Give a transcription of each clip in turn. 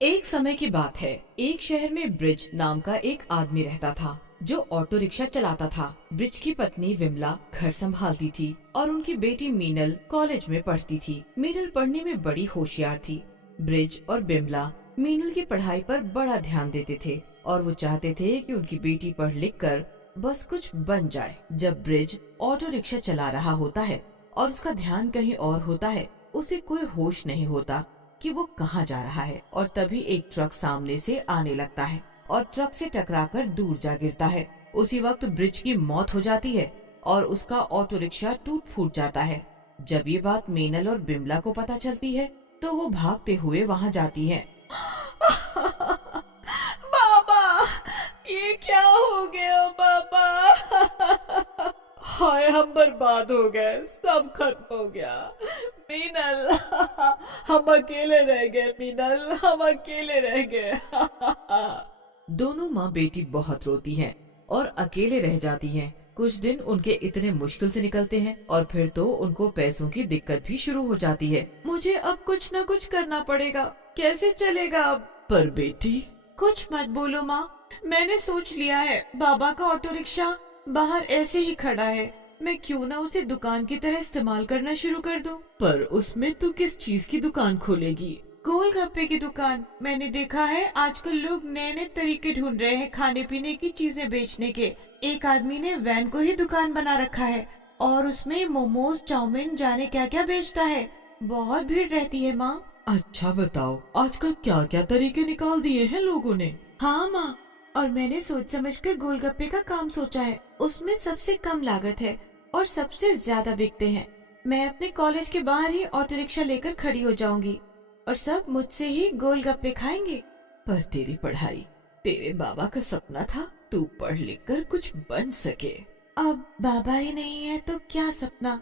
एक समय की बात है। एक शहर में ब्रिज नाम का एक आदमी रहता था जो ऑटो रिक्शा चलाता था। ब्रिज की पत्नी विमला घर संभालती थी और उनकी बेटी मीनल कॉलेज में पढ़ती थी। मीनल पढ़ने में बड़ी होशियार थी। ब्रिज और विमला मीनल की पढ़ाई पर बड़ा ध्यान देते थे और वो चाहते थे कि उनकी बेटी पढ़ लिख कर बस कुछ बन जाए। जब ब्रिज ऑटो रिक्शा चला रहा होता है और उसका ध्यान कहीं और होता है, उसे कोई होश नहीं होता कि वो कहाँ जा रहा है। और तभी एक ट्रक सामने से आने लगता है और ट्रक से टकराकर दूर जा गिरता है। उसी वक्त ब्रिज की मौत हो जाती है और उसका ऑटो रिक्शा टूट फूट जाता है। जब ये बात मीनल और बिमला को पता चलती है तो वो भागते हुए वहाँ जाती हैं। बाबा, ये क्या हो गया बाबा? हाय, हम बर्बाद हो गए, सब खत्म हो गया। मीनल, हम अकेले रह गए। मीनल, हम अकेले रह गए। दोनों माँ बेटी बहुत रोती हैं और अकेले रह जाती हैं। कुछ दिन उनके इतने मुश्किल से निकलते हैं और फिर तो उनको पैसों की दिक्कत भी शुरू हो जाती है। मुझे अब कुछ न कुछ करना पड़ेगा, कैसे चलेगा अब? पर बेटी, कुछ मत बोलो माँ, मैंने सोच लिया है। बाबा का ऑटो रिक्शा बाहर ऐसे ही खड़ा है, मैं क्यों ना उसे दुकान की तरह इस्तेमाल करना शुरू कर दूं। पर उसमें तू किस चीज की दुकान खोलेगी? गोलगप्पे की दुकान। मैंने देखा है आजकल लोग नए नए तरीके ढूंढ रहे हैं खाने पीने की चीजें बेचने के। एक आदमी ने वैन को ही दुकान बना रखा है और उसमें मोमोज, चाउमीन, जाने क्या क्या बेचता है। बहुत भीड़ रहती है माँ। अच्छा बताओ, आजकल क्या क्या तरीके निकाल दिए हैं लोगों ने। हाँ माँ, और मैंने सोच समझकर गोलगप्पे का काम सोचा है। उसमें सबसे कम लागत है और सबसे ज्यादा बिकते हैं। मैं अपने कॉलेज के बाहर ही ऑटो रिक्शा लेकर खड़ी हो जाऊंगी और सब मुझसे ही गोलगप्पे खाएंगे। पर तेरी पढ़ाई, तेरे बाबा का सपना था तू पढ़ लिख कर कुछ बन सके। अब बाबा ही नहीं है तो क्या सपना,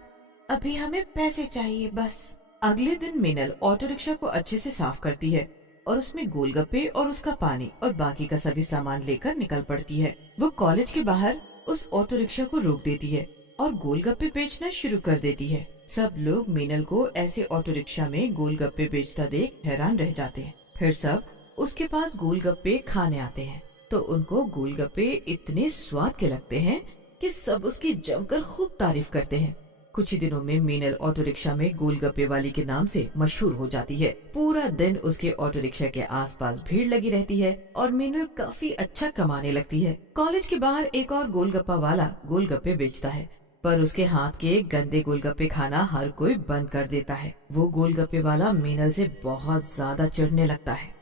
अभी हमें पैसे चाहिए बस। अगले दिन मीनल ऑटो रिक्शा को अच्छे से साफ करती है और उसमें गोलगप्पे और उसका पानी और बाकी का सभी सामान लेकर निकल पड़ती है। वो कॉलेज के बाहर उस ऑटो रिक्शा को रोक देती है और गोलगप्पे बेचना शुरू कर देती है। सब लोग मीनल को ऐसे ऑटो रिक्शा में गोलगप्पे बेचता देख हैरान रह जाते हैं। फिर सब उसके पास गोलगप्पे खाने आते हैं तो उनको गोलगप्पे इतने स्वाद के लगते हैं कि सब उसकी जमकर खूब तारीफ करते हैं। कुछ ही दिनों में मीनल ऑटो रिक्शा में गोलगप्पे वाली के नाम से मशहूर हो जाती है। पूरा दिन उसके ऑटो रिक्शा के आसपास भीड़ लगी रहती है और मीनल काफी अच्छा कमाने लगती है। कॉलेज के बाहर एक और गोलगप्पा वाला गोलगप्पे बेचता है, पर उसके हाथ के गंदे गोलगप्पे खाना हर कोई बंद कर देता है। वो गोलगप्पे वाला मीनल से बहुत ज्यादा चिढ़ने लगता है।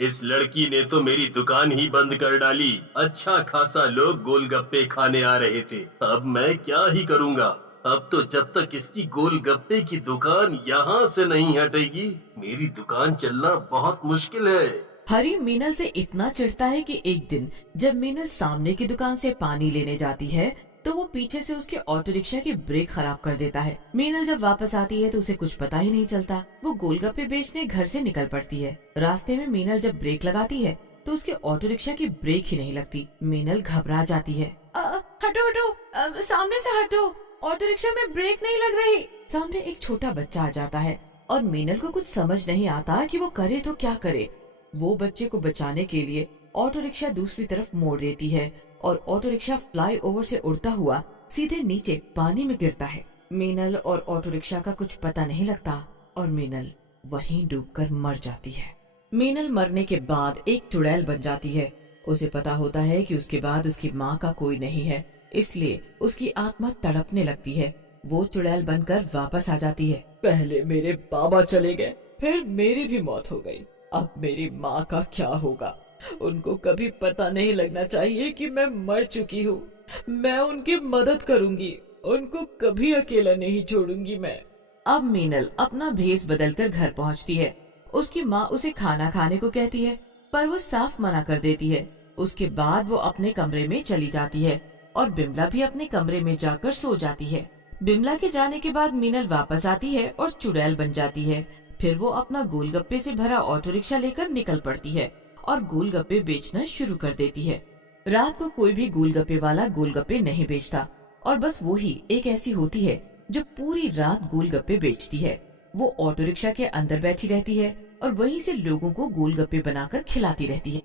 इस लड़की ने तो मेरी दुकान ही बंद कर डाली। अच्छा खासा लोग गोलगप्पे खाने आ रहे थे, अब मैं क्या ही करूँगा। अब तो जब तक इसकी गोलगप्पे की दुकान यहाँ से नहीं हटेगी, मेरी दुकान चलना बहुत मुश्किल है। हरी मीनल से इतना चिढ़ता है कि एक दिन जब मीनल सामने की दुकान से पानी लेने जाती है तो वो पीछे से उसके ऑटो रिक्शा की ब्रेक खराब कर देता है। मीनल जब वापस आती है तो उसे कुछ पता ही नहीं चलता। वो गोलगप्पे बेचने घर से निकल पड़ती है। रास्ते में मीनल जब ब्रेक लगाती है तो उसके ऑटो रिक्शा की ब्रेक ही नहीं लगती। मीनल घबरा जाती है। हटो हटो, सामने से हटो, ऑटो रिक्शा में ब्रेक नहीं लग रही। सामने एक छोटा बच्चा आ जाता है और मीनल को कुछ समझ नहीं आता कि वो करे तो क्या करे। वो बच्चे को बचाने के लिए ऑटो रिक्शा दूसरी तरफ मोड़ देती है और ऑटो रिक्शा फ्लाई ओवर से उड़ता हुआ सीधे नीचे पानी में गिरता है। मीनल और ऑटो रिक्शा का कुछ पता नहीं लगता और मीनल वहीं डूबकर मर जाती है। मीनल मरने के बाद एक चुड़ैल बन जाती है। उसे पता होता है कि उसके बाद उसकी माँ का कोई नहीं है, इसलिए उसकी आत्मा तड़पने लगती है। वो चुड़ैल बनकर वापस आ जाती है। पहले मेरे बाबा चले गए, फिर मेरी भी मौत हो गई, अब मेरी माँ का क्या होगा? उनको कभी पता नहीं लगना चाहिए कि मैं मर चुकी हूँ। मैं उनकी मदद करूँगी, उनको कभी अकेला नहीं छोड़ूंगी मैं। अब मीनल अपना भेष बदलकर घर पहुँचती है। उसकी माँ उसे खाना खाने को कहती है पर वो साफ मना कर देती है। उसके बाद वो अपने कमरे में चली जाती है और बिमला भी अपने कमरे में जाकर सो जाती है। बिमला के जाने के बाद मीनल वापस आती है और चुड़ैल बन जाती है। फिर वो अपना गोलगप्पे से भरा ऑटो रिक्शा लेकर निकल पड़ती है और गोलगप्पे बेचना शुरू कर देती है। रात को कोई भी गोलगप्पे वाला गोलगप्पे नहीं बेचता और बस वो ही एक ऐसी होती है जो पूरी रात गोलगप्पे बेचती है। वो ऑटो रिक्शा के अंदर बैठी रहती है और वहीं से लोगों को गोलगप्पे बनाकर खिलाती रहती है।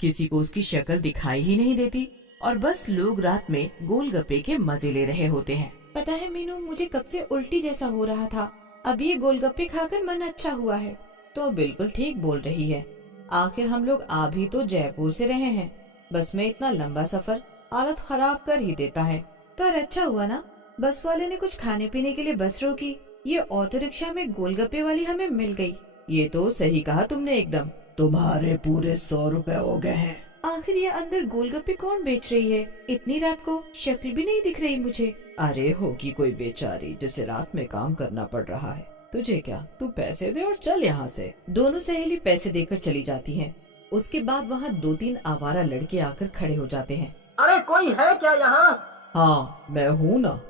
किसी को उसकी शक्ल दिखाई ही नहीं देती और बस लोग रात में गोलगप्पे के मजे ले रहे होते हैं। पता है मीनू, मुझे कब से उल्टी जैसा हो रहा था, अब ये गोलगप्पे खाकर मन अच्छा हुआ है। तो बिल्कुल ठीक बोल रही है। आखिर हम लोग आ भी तो जयपुर से रहे हैं, बस में इतना लंबा सफर हालत खराब कर ही देता है। पर अच्छा हुआ ना, बस वाले ने कुछ खाने पीने के लिए बस रोकी, ये ऑटो रिक्शा में गोलगप्पे वाली हमें मिल गई। ये तो सही कहा तुमने एकदम। तुम्हारे पूरे 100 रुपए हो गए हैं। आखिर ये अंदर गोलगप्पे कौन बेच रही है? इतनी रात को शक्ल भी नहीं दिख रही मुझे। अरे होगी कोई बेचारी जिसे रात में काम करना पड़ रहा है। तुझे क्या, तू पैसे दे और चल यहाँ से। दोनों सहेली पैसे देकर चली जाती हैं। उसके बाद वहाँ 2-3 आवारा लड़के आकर खड़े हो जाते हैं। अरे कोई है क्या यहाँ? हाँ मैं हूँ ना,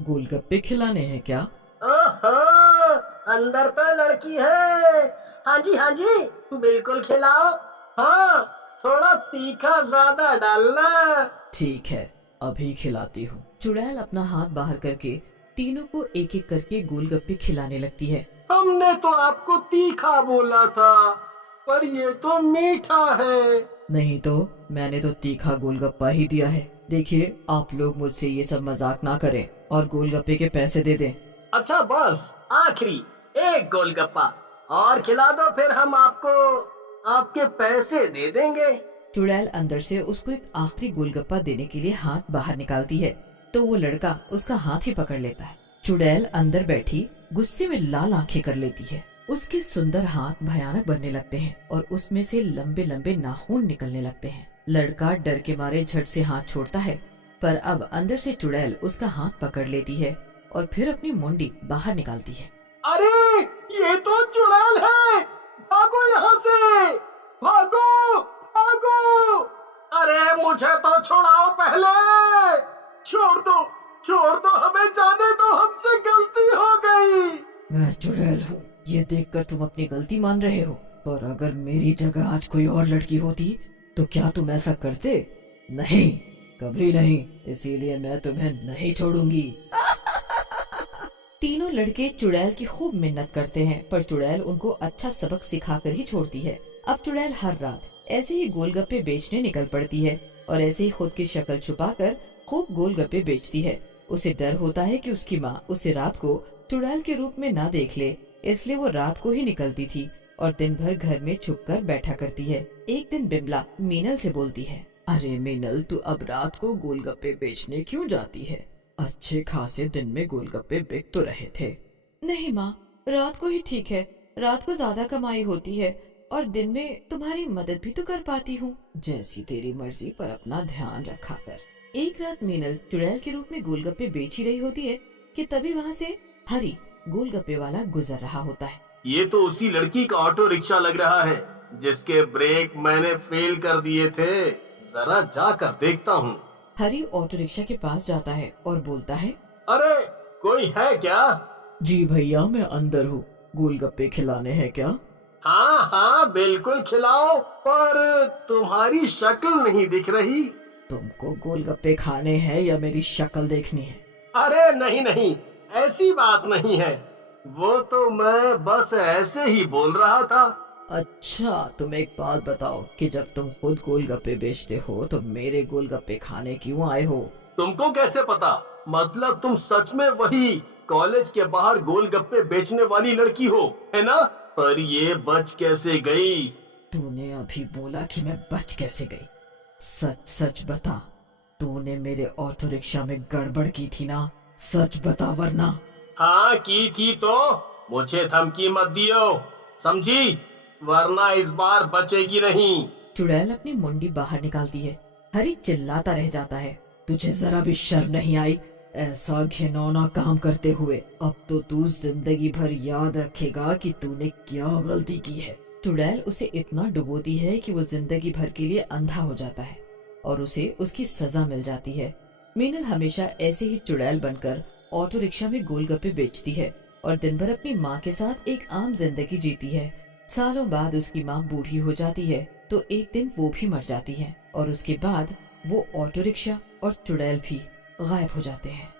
गोलगप्पे खिलाने हैं क्या? ओहो, अंदर तो लड़की है। हाँ जी बिल्कुल खिलाओ। हाँ, थोड़ा तीखा ज्यादा डालना। ठीक है, अभी खिलाती हूँ। चुड़ैल अपना हाथ बाहर करके तीनों को एक एक करके गोलगप्पे खिलाने लगती है। हमने तो आपको तीखा बोला था, पर ये तो मीठा है। नहीं तो मैंने तो तीखा गोलगप्पा ही दिया है। देखिए आप लोग मुझसे ये सब मजाक ना करें और गोलगप्पे के पैसे दे दें। अच्छा बस, आखिरी एक गोलगप्पा और खिला दो, फिर हम आपको आपके पैसे दे देंगे। चुड़ैल अंदर से उसको एक आखिरी गोलगप्पा देने के लिए हाथ बाहर निकालती है तो वो लड़का उसका हाथ ही पकड़ लेता है। चुड़ैल अंदर बैठी गुस्से में लाल आंखें कर लेती है। उसके सुंदर हाथ भयानक बनने लगते हैं और उसमें से लंबे लंबे नाखून निकलने लगते हैं। लड़का डर के मारे झट से हाथ छोड़ता है, पर अब अंदर से चुड़ैल उसका हाथ पकड़ लेती है और फिर अपनी मुंडी बाहर निकालती है। अरे ये तो चुड़ैल है, भागो यहाँ से, भागो भागो। अरे मुझे तो छुड़ाओ पहले, छोड़ दो हमें, जाने दो, हमसे गलती हो गई। मैं चुड़ैल हूँ, ये देखकर तुम अपनी गलती मान रहे हो, पर अगर मेरी जगह आज कोई और लड़की होती तो क्या तुम ऐसा करते? नहीं, कभी नहीं, इसीलिए मैं तुम्हें नहीं छोड़ूंगी। तीनों लड़के चुड़ैल की खूब मेहनत करते हैं, पर चुड़ैल उनको अच्छा सबक सिखाकर ही छोड़ती है। अब चुड़ैल हर रात ऐसे ही गोलगप्पे बेचने निकल पड़ती है और ऐसे ही खुद की शक्ल छुपाकर खूब गोलगप्पे बेचती है। उसे डर होता है कि उसकी माँ उसे रात को चुड़ैल के रूप में ना देख ले, इसलिए वो रात को ही निकलती थी और दिन भर घर में छुपकर बैठा करती है। एक दिन बिमला मीनल से बोलती है, अरे मीनल, तू अब रात को गोलगप्पे बेचने क्यों जाती है? अच्छे खासे दिन में गोलगप्पे बिक तो रहे थे। नहीं माँ, रात को ही ठीक है, रात को ज्यादा कमाई होती है और दिन में तुम्हारी मदद भी तो कर पाती हूँ। जैसी तेरी मर्जी, पर अपना ध्यान रखा कर। एक रात मीनल चुड़ैल के रूप में गोलगप्पे बेच ही रही होती है कि तभी वहाँ से हरी गोलगप्पे वाला गुजर रहा होता है। ये तो उसी लड़की का ऑटो रिक्शा लग रहा है जिसके ब्रेक मैंने फेल कर दिए थे। जरा जाकर देखता हूँ। हरी ऑटो रिक्शा के पास जाता है और बोलता है, अरे कोई है क्या? जी भैया, मैं अंदर हूँ, गोलगप्पे खिलाने हैं क्या? हाँ बिल्कुल खिलाओ, पर तुम्हारी शक्ल नहीं दिख रही। तुमको गोलगप्पे खाने हैं या मेरी शक्ल देखनी है? अरे नहीं, ऐसी बात नहीं है, वो तो मैं बस ऐसे ही बोल रहा था। अच्छा, तुम एक बात बताओ कि जब तुम खुद गोलगप्पे बेचते हो तो मेरे गोलगप्पे खाने क्यों आए हो? तुमको कैसे पता? मतलब तुम सच में वही कॉलेज के बाहर गोलगप्पे बेचने वाली लड़की हो, है ना? पर ये बच कैसे गई? तूने अभी बोला कि मैं बच कैसे गई? सच सच बता, तूने मेरे ऑटो रिक्शा में गड़बड़ की थी ना? सच बता वरना। हाँ की थी तो मुझे धमकी मत दियो, समझी? वरना इस बार बचेगी नहीं। चुड़ैल अपनी मुंडी बाहर निकालती है। हरी चिल्लाता रह जाता है, तुझे जरा भी शर्म नहीं आई ऐसा घिनौना काम करते हुए? अब तो तू जिंदगी भर याद रखेगा कि तूने क्या गलती की है। चुड़ैल उसे इतना डुबोती है कि वो जिंदगी भर के लिए अंधा हो जाता है और उसे उसकी सजा मिल जाती है। मीनल हमेशा ऐसे ही चुड़ैल बनकर ऑटो रिक्शा में गोलगप्पे बेचती है और दिन भर अपनी माँ के साथ एक आम जिंदगी जीती है। सालों बाद उसकी माँ बूढ़ी हो जाती है तो एक दिन वो भी मर जाती है और उसके बाद वो ऑटो रिक्शा और चुड़ैल भी गायब हो जाते हैं।